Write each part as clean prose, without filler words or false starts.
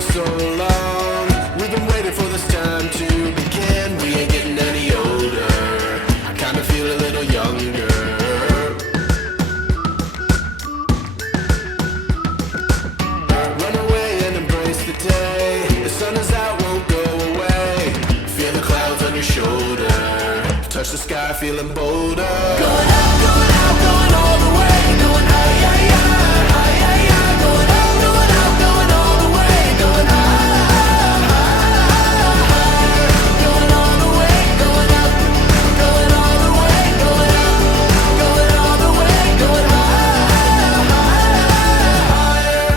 for so long. We've been waiting for this time to begin. We ain't getting any older. I kinda feel a little younger. Run away and embrace the day. The sun is out, won't go away. Feel the clouds on your shoulder. Touch the sky, feeling bolder. Going out, going out, going all the way. Going high, high, high, high, high, high. Going out, going out, going all the way. Going high, high, high. Going all the way, going up. Going all the way, going up. Going all the way, going high, higher.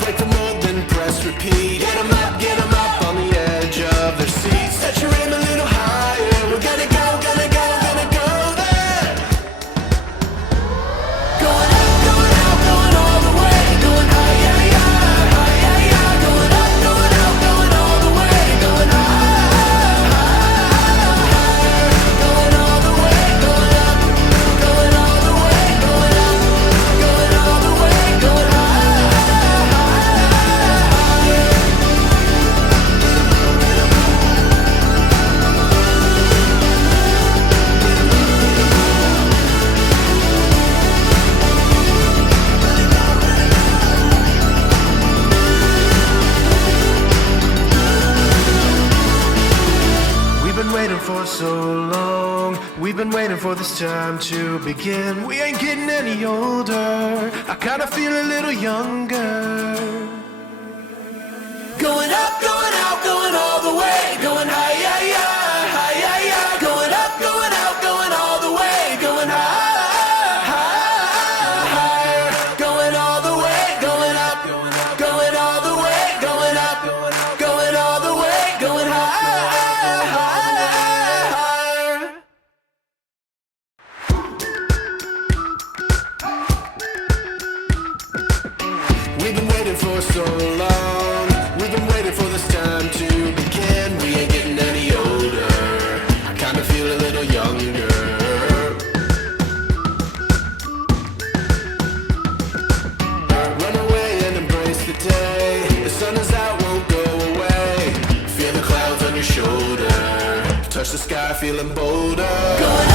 Break the mold, then press repeat. Get 'em up on the edge of their seats. Set your aim a little higher. We're gonna go, gonna go, gonna go there. Going up, going out, going all the way. Going high, high, high, high, high, high. Going up, going out, going all the way. Going high, higher. Going all the way, going up. Going all the way, going up. Going all the way, going high, higher. We've been waiting for so long. We've been waiting for this time to begin. We ain't getting any older. I kinda feel a little younger. Going up, going out, going all the way. Going high, high, high, high, high, high. Going up, going out, going all the way. Going high, high, higher. Going all the way, going up. Going all the way, going up. Going all the way, going high, higher. We've been waiting for so long. We've been waiting for this time to begin. We ain't getting any older. I kinda feel a little younger. Run away and embrace the day. The sun is out, won't go away. Feel the clouds on your shoulder. Touch the sky, feeling bolder. Going